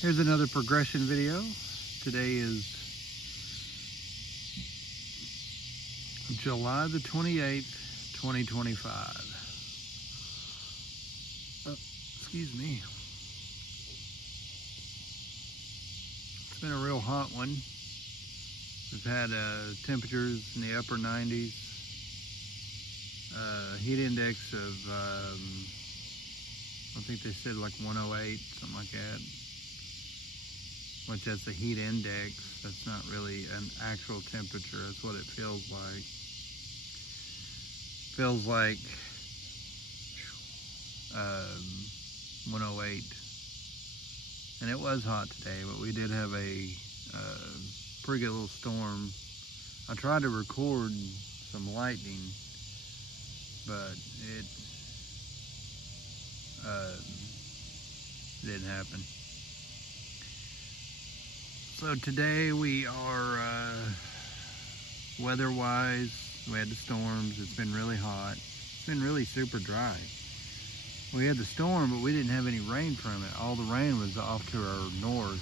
Here's another progression video. Today is July the 28th, 2025. Excuse me. It's been a real hot one. We've had temperatures in the upper 90s. Heat index of, I think they said like 108, something like that. Which that's a heat index. That's not really an actual temperature. That's what it feels like. Feels like 108. And it was hot today, but we did have a pretty good little storm. I tried to record some lightning, but it didn't happen. So today we are, weather-wise, we had the storms. It's been really hot. It's been really super dry. We had the storm, but we didn't have any rain from it. All the rain was off to our north.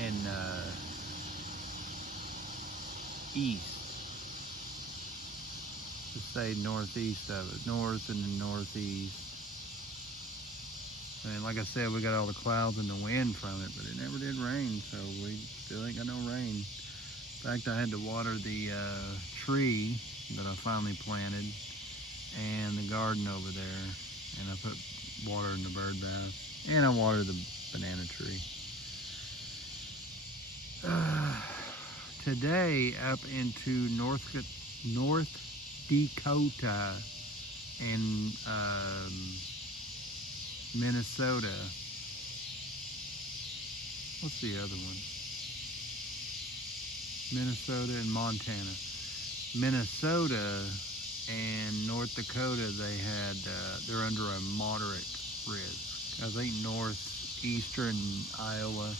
And east. Just stayed northeast of it. North and then northeast. And like I said, we got all the clouds and the wind from it, but it never did rain, so we still ain't got no rain. In fact, I had to water the tree that I finally planted and the garden over there, and I put water in the bird bath, and I watered the banana tree. Today, up into North Dakota and Minnesota. What's the other one? Minnesota and Montana. Minnesota and North Dakota, they're under a moderate risk. I think northeastern Iowa,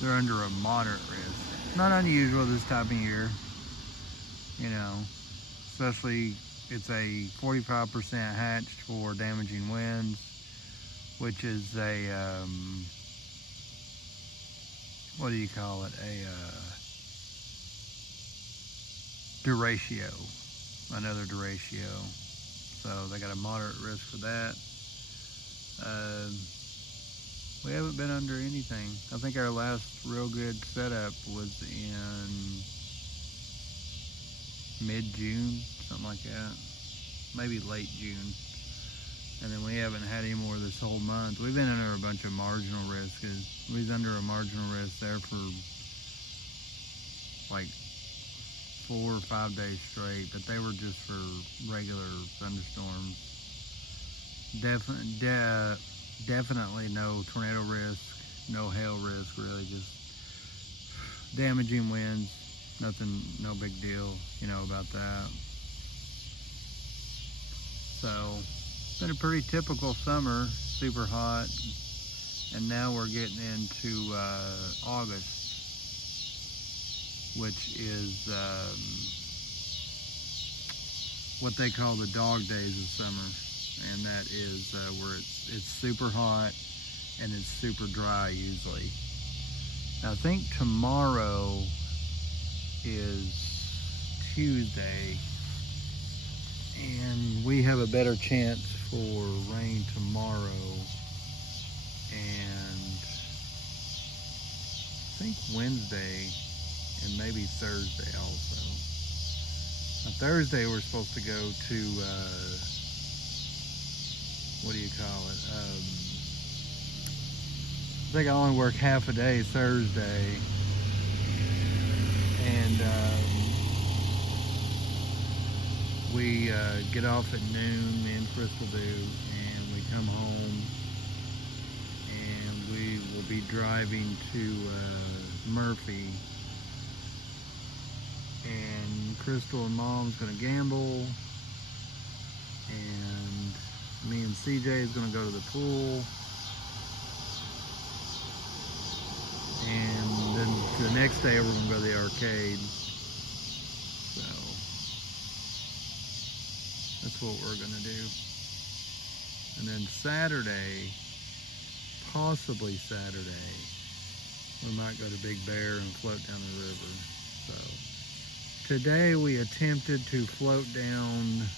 they're under a moderate risk. Not unusual this time of year, you know, especially it's a 45% hatched for damaging winds, which is a, what do you call it? A derecho, another derecho. So they got a moderate risk for that. We haven't been under anything. I think our last real good setup was in mid-June, something like that. Maybe late June. And then we haven't had any more this whole month. We've been under a bunch of marginal risks. We was under a marginal risk there for like 4 or 5 days straight, but they were just for regular thunderstorms. Definitely no tornado risk, no hail risk, really, just damaging winds. Nothing, no big deal, you know, about that. So, it's been a pretty typical summer, super hot, and now we're getting into August, which is what they call the dog days of summer, and that is where it's super hot and it's super dry usually. Now, I think tomorrow is Tuesday, and we have a better chance for rain tomorrow, and I think Wednesday and maybe Thursday also. Now, Thursday we're supposed to go to what do you call it? I think I only work half a day Thursday, and we get off at noon, me and Crystal do, and we come home, and we will be driving to Murphy, and Crystal and Mom's gonna gamble, and me and CJ is gonna go to the pool, and then the next day we're gonna go to the arcade. So that's what we're gonna do. And then Saturday, possibly Saturday, we might go to Big Bear and float down the river. So today we attempted to float down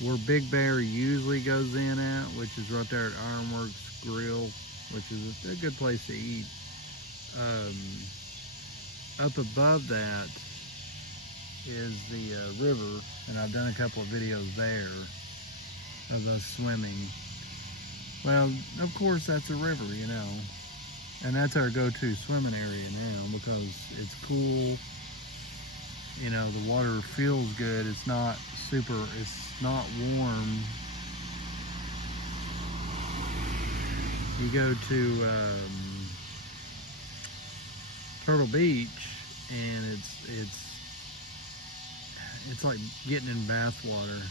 where Big Bear usually goes in at, which is right there at Ironworks Grill, which is a good place to eat. Up above that is the river, and I've done a couple of videos there of us swimming. Well, of course that's a river, you know, and that's our go-to swimming area now because it's cool. You know, the water feels good. It's not warm. You go to Turtle Beach, and it's like getting in bath water.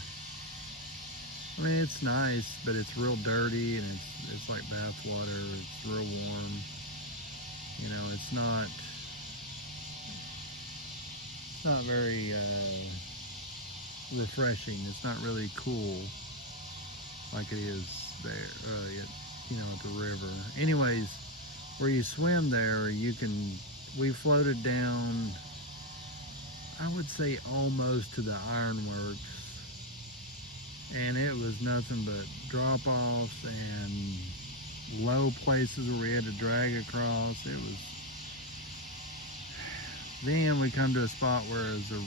I mean, it's nice, but it's real dirty, and it's like bath water. It's real warm. You know, it's not very refreshing. It's not really cool like it is there, you know, at the river. Anyways, where you swim there, we floated down, I would say almost to the Ironworks, and it was nothing but drop-offs and low places where we had to drag across. Then we come to a spot where it was a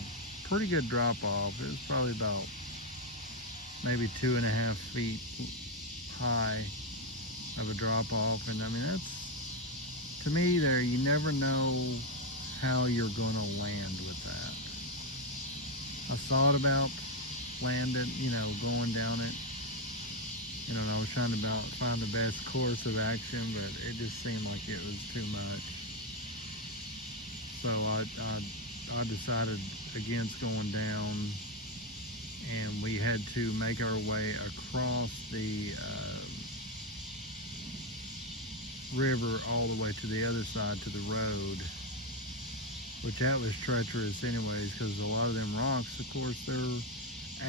pretty good drop-off. It was probably about maybe 2.5 feet high of a drop-off, and I mean, that's, to me there, you never know how you're gonna land with that. I thought about landing, you know, going down it, you know, and I was trying to find the best course of action, but it just seemed like it was too much. So I decided against going down, and we had to make our way across the river all the way to the other side to the road, which that was treacherous anyways, because a lot of them rocks, of course, they're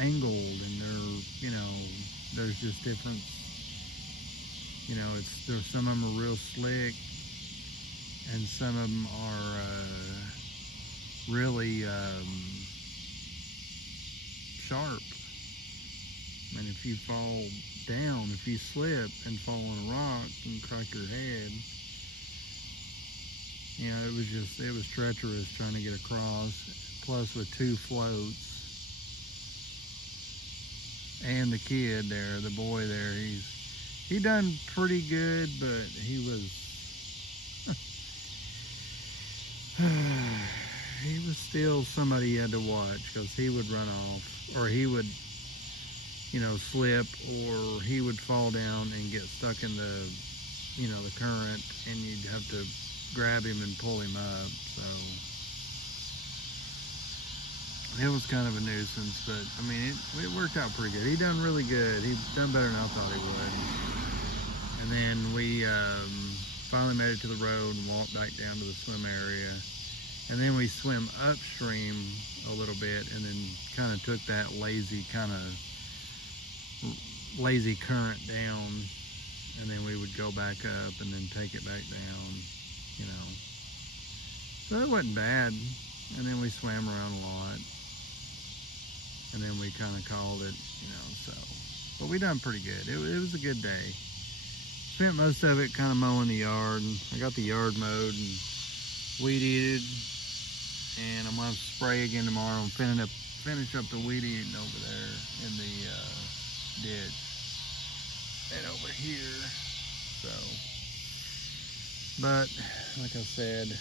angled, and they're, you know, there's just different, you know, there's some of them are real slick, and some of them are really sharp. I mean, if you fall down, if you slip and fall on a rock and crack your head, you know, it was treacherous trying to get across, plus with 2 floats. And the kid there, the boy there, he done pretty good, but he was he was still somebody you had to watch, because he would run off, or he would, you know, slip, or he would fall down and get stuck in the, you know, the current, and you'd have to grab him and pull him up. So it was kind of a nuisance, but I mean, it worked out pretty good. He done really good. He done better than I thought he would. And then we finally made it to the road and walked back down to the swim area. And then we swim upstream a little bit, and then kind of took that lazy current down, and then we would go back up and then take it back down, you know. So it wasn't bad. And then we swam around a lot, and then we kind of called it, you know, so. But we done pretty good. It was a good day. Spent most of it kind of mowing the yard. I got the yard mowed and weed eated, and I'm gonna spray again tomorrow and finish up the weed eating over there in the ditch and over here. So, but like I said,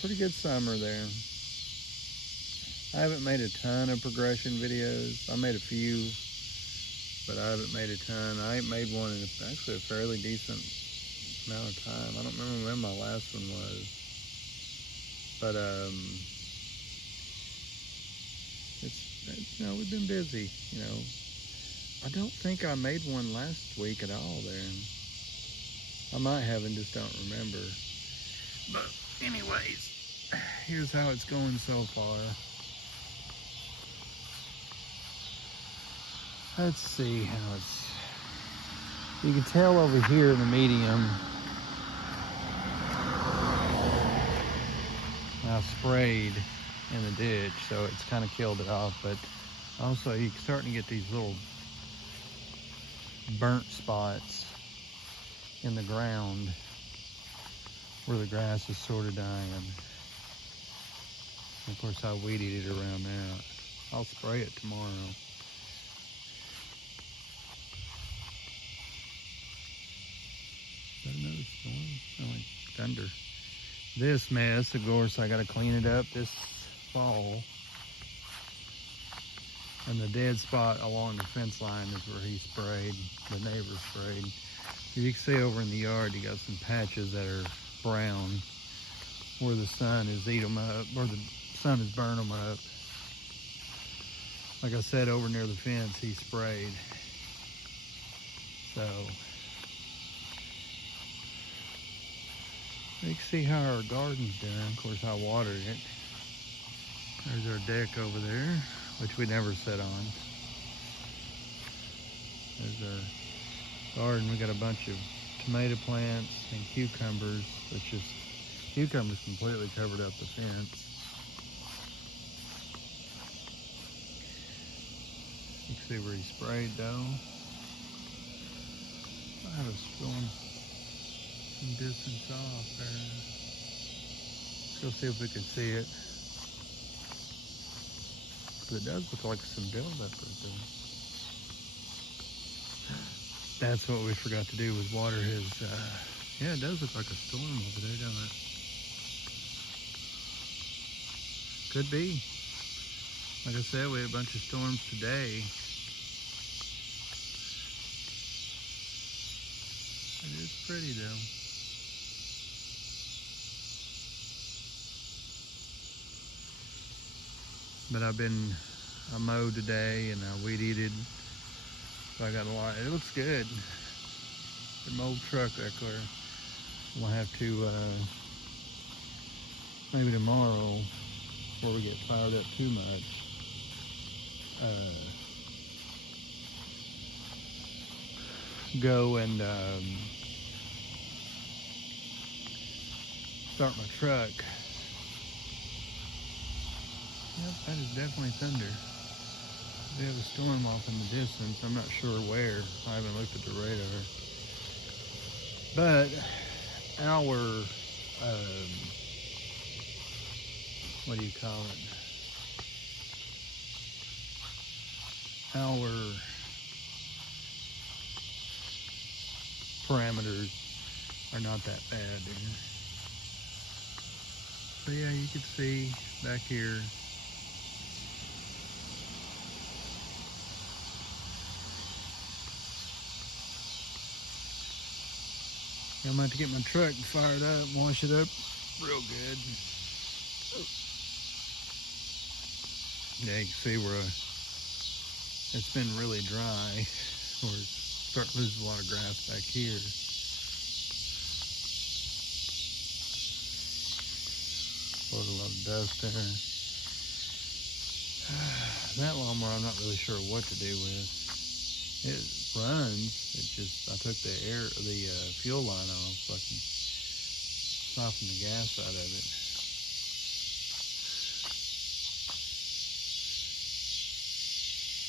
pretty good summer there. I haven't made a ton of progression videos. I made a few, but I haven't made a ton. I ain't made one in actually a fairly decent amount of time. I don't remember when my last one was, but it's you know, we've been busy, you know. I don't think I made one last week at all there. I might have and just don't remember. But anyways, here's how it's going so far. Let's see how it's. You can tell over here in the medium. I sprayed in the ditch, so it's kind of killed it off. But also, you're starting to get these little burnt spots in the ground where the grass is sort of dying. And of course, I weed eat it around now. I'll spray it tomorrow. Is that another storm? Sound like thunder. This mess, of course, I got to clean it up this fall. And the dead spot along the fence line is where he sprayed, the neighbor sprayed. You can see over in the yard, you got some patches that are brown where the sun has eat them up, or the sun has burned them up. Like I said, over near the fence, he sprayed. So, you can see how our garden's doing. Of course, I watered it. There's our deck over there, which we never set on. There's our garden. We got a bunch of tomato plants and cucumbers, which is, cucumbers completely covered up the fence. You can see where he sprayed though. I was going some distance off there. Let's go see if we can see it. It does look like some buildup right there. That's what we forgot to do, was water his, yeah, it does look like a storm over there, doesn't it? Could be. Like I said, we had a bunch of storms today. It is pretty though. But I mowed today and I weed eated. So I got a lot, it looks good. The old truck back there. We'll have to, maybe tomorrow, before we get fired up too much, go and start my truck. Yep, that is definitely thunder. We have a storm off in the distance. I'm not sure where. I haven't looked at the radar. But our, what do you call it? Our parameters are not that bad. So yeah, you can see back here. I'm going to have to get my truck fired up and wash it up real good. Yeah, you can see where it's been really dry. We're starting to lose a lot of grass back here. Got a lot of dust there. That lawnmower, I'm not really sure what to do with. It runs. It just, I took the fuel line off so I can soften the gas out of it.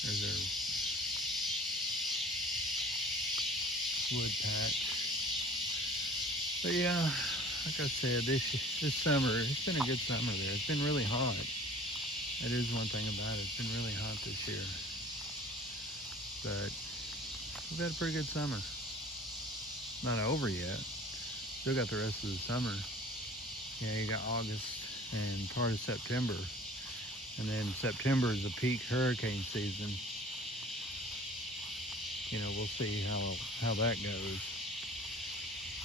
There's our wood patch. But yeah, like I said, this summer, it's been a good summer there. It's been really hot. That is one thing about it. It's been really hot this year. But we've had a pretty good summer. Not over yet. Still got the rest of the summer. Yeah, you got August and part of September. And then September is the peak hurricane season. You know, we'll see how that goes.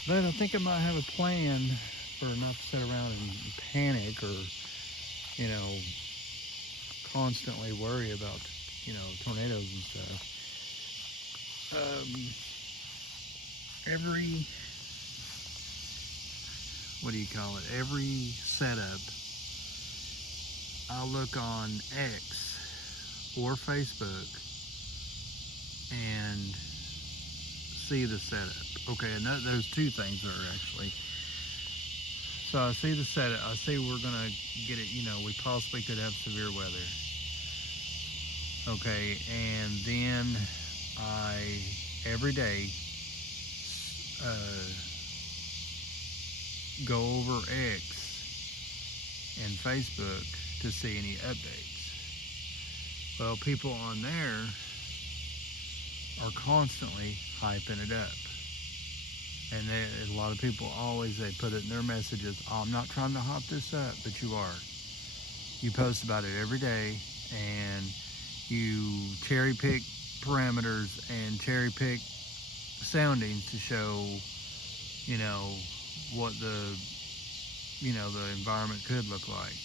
But I think I might have a plan for not to sit around and panic or, you know, constantly worry about, you know, tornadoes and stuff. Every setup, I'll look on X or Facebook and see the setup. Okay, and there's two things there actually. So I see the setup. I see we're gonna get it. We possibly could have severe weather. Okay, and then I every day go over X and Facebook to see any updates. Well, people on there are constantly hyping it up. And a lot of people they put it in their messages, oh, I'm not trying to hype this up, but you are. You post about it every day, and you cherry pick parameters and cherry pick soundings to show, what the environment could look like.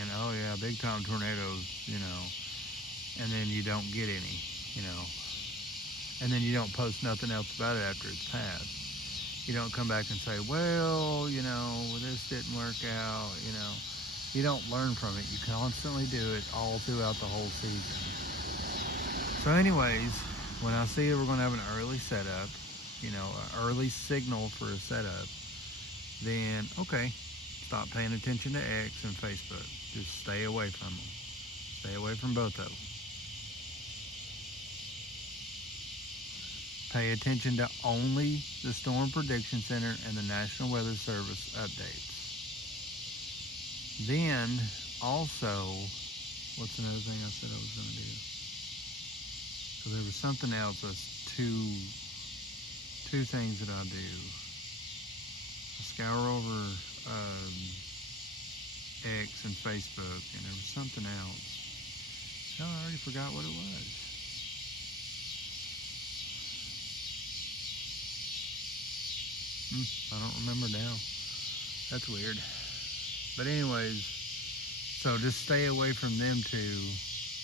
And oh yeah, big time tornadoes, and then you don't get any, and then you don't post nothing else about it after it's passed. You don't come back and say, well, this didn't work out, You don't learn from it. You constantly do it all throughout the whole season. So anyways, when I see that we're going to have an early setup, an early signal for a setup, then, okay, stop paying attention to X and Facebook. Just stay away from them. Stay away from both of them. Pay attention to only the Storm Prediction Center and the National Weather Service updates. Then, also, what's another thing I said I was going to do? So there was something else. That's two things that I do. I scour over X and Facebook, and there was something else. Oh, I already forgot what it was. I don't remember now. That's weird. But anyways, so just stay away from them two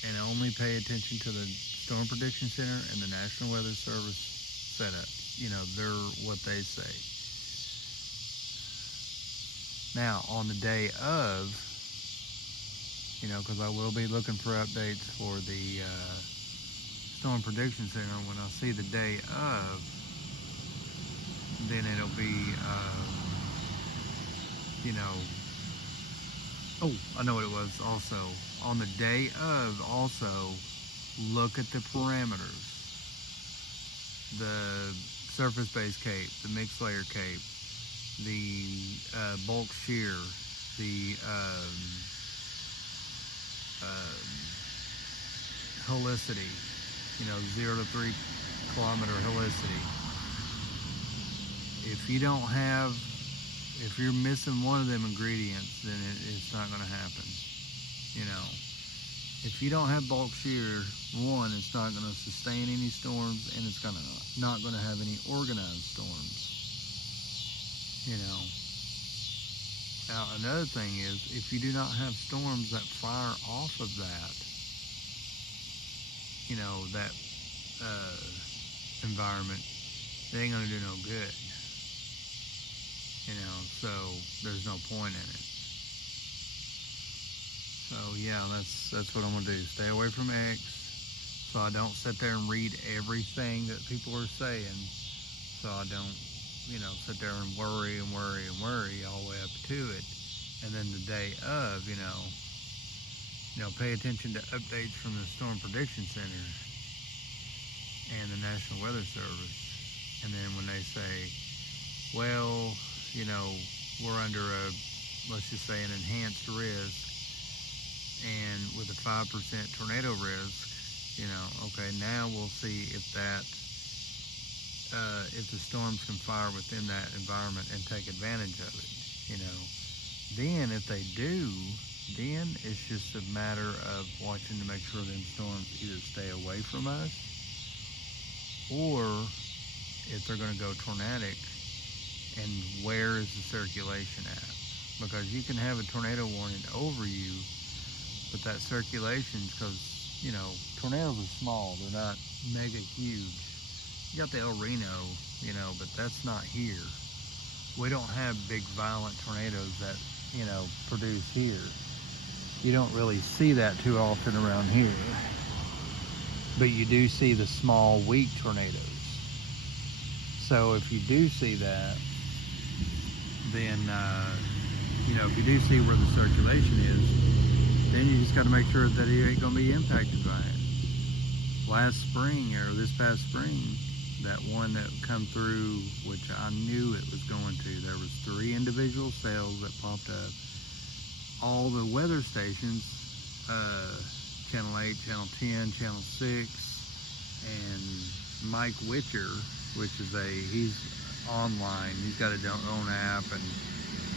and only pay attention to the Storm Prediction Center and the National Weather Service setup. They're what they say. Now, on the day of, because I will be looking for updates for the Storm Prediction Center, when I see the day of, then it'll be, oh, I know what it was also. On the day of, also, look at the parameters. The surface base cape, the mixed layer cape, the bulk shear, the helicity, 0 to 3 kilometer helicity. If you're missing one of them ingredients, then it's not going to happen. If you don't have bulk shear, one, it's not going to sustain any storms, and it's not going to have any organized storms. Now, another thing is, if you do not have storms that fire off of that, that environment, it ain't going to do no good. So there's no point in it. So yeah, that's what I'm gonna do. Stay away from X, so I don't sit there and read everything that people are saying. So I don't, sit there and worry all the way up to it. And then the day of, pay attention to updates from the Storm Prediction Center and the National Weather Service. And then when they say, well, we're under let's just say an enhanced risk, and with a 5% tornado risk, okay, now we'll see if the storms can fire within that environment and take advantage of it, Then if they do, then it's just a matter of watching to make sure them storms either stay away from us, or if they're going to go tornadic, and where is the circulation at? Because you can have a tornado warning over you, but that circulation, because, tornadoes are small, they're not mega huge. You got the El Reno, but that's not here. We don't have big violent tornadoes that, produce here. You don't really see that too often around here. but you do see the small, weak tornadoes. So if you do see that, then, if you do see where the circulation is, then you just got to make sure that you ain't going to be impacted by it. Last spring, or this past spring, that one that come through, which I knew it was going to, there was 3 individual cells that popped up. All the weather stations, Channel 8, Channel 10, Channel 6, and Mike Witcher, which is he's online, he's got his own app, and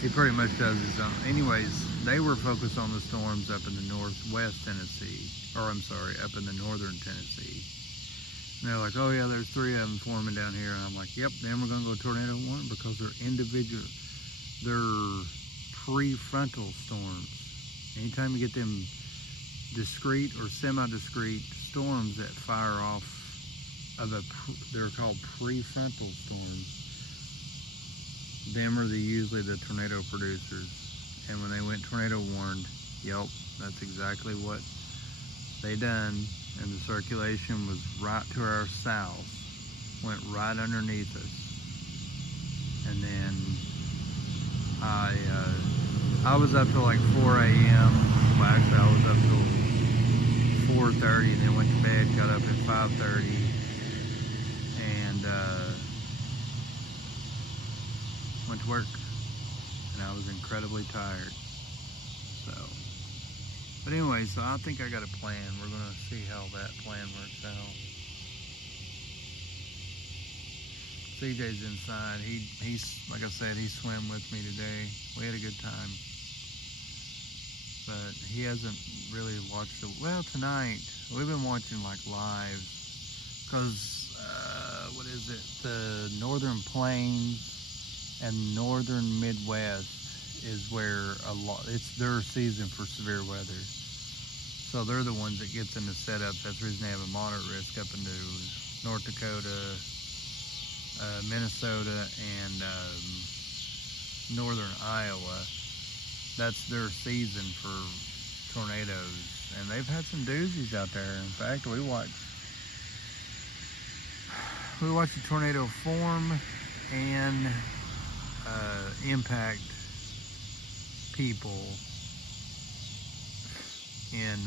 he pretty much does his own. Anyways, they were focused on the storms up in the northwest Tennessee, or I'm sorry, up in the northern Tennessee. And they're like, oh yeah, there's 3 of them forming down here. And I'm like, yep, then we're gonna go tornado warning because they're individual, they're prefrontal storms. Anytime you get them discrete or semi-discrete storms that fire off they're called prefrontal storms. Them are usually the tornado producers. And when they went tornado warned, yep, that's exactly what they done. And the circulation was right to our south, went right underneath us. And then I was up till like 4 a.m. Well, actually, I was up till 4:30, and then went to bed, got up at 5:30, and went to work. And I was incredibly tired. But anyway, so I think I got a plan. We're gonna see how that plan works out. CJ's inside. He's like I said, he swam with me today. We had a good time. But he hasn't really watched it. Well, tonight, we've been watching like lives. Because, what is it? The Northern Plains and Northern Midwest is where it's their season for severe weather. So they're the ones that gets into setups. That's the reason they have a moderate risk up into North Dakota, Minnesota, and northern Iowa. That's their season for tornadoes. And they've had some doozies out there. In fact, we watched a tornado form and impact people in,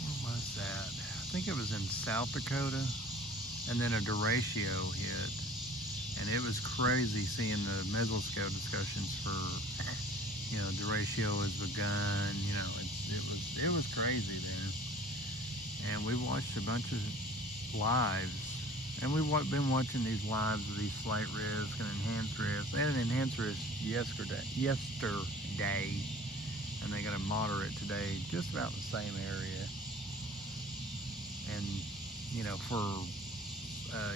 where was that? I think it was in South Dakota, and then a derecho hit, and it was crazy seeing the mesoscale discussions for, derecho is the gun, it was crazy there. And we watched a bunch of lives, and we've been watching these lives of these flight risk and enhanced risk. They had an enhanced risk yesterday, and they got a moderate today, just about the same area. And, for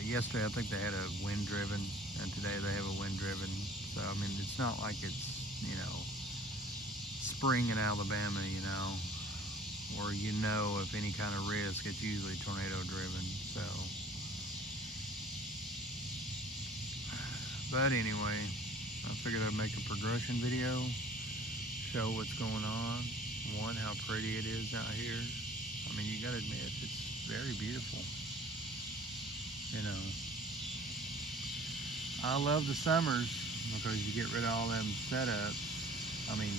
yesterday, I think they had a wind driven, and today they have a wind driven. So, I mean, it's not like it's, spring in Alabama, where of any kind of risk, it's usually tornado driven. So, but anyway, I figured I'd make a progression video, show what's going on. One, how pretty it is out here. I mean, you gotta admit, it's very beautiful. I love the summers because you get rid of all them setups. I mean,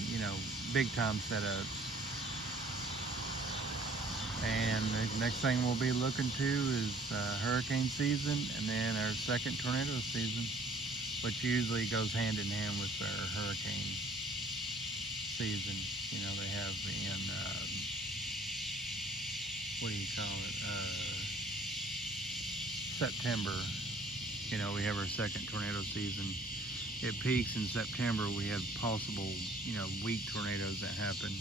big time setups. And the next thing we'll be looking to is hurricane season, and then our second tornado season, which usually goes hand in hand with our hurricane season. They have in, September, we have our second tornado season. It peaks in September. We have possible, weak tornadoes that happen.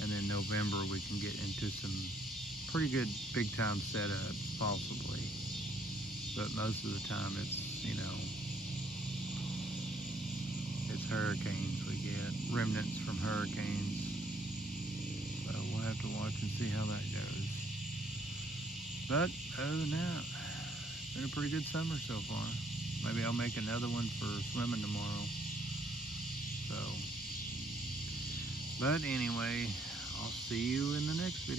And then November, we can get into some pretty good big time setups, possibly. But most of the time it's, it's hurricanes we get, remnants from hurricanes. So we'll have to watch and see how that goes. But other than that, it's been a pretty good summer so far. Maybe I'll make another one for swimming tomorrow. So, but anyway, I'll see you in the next video.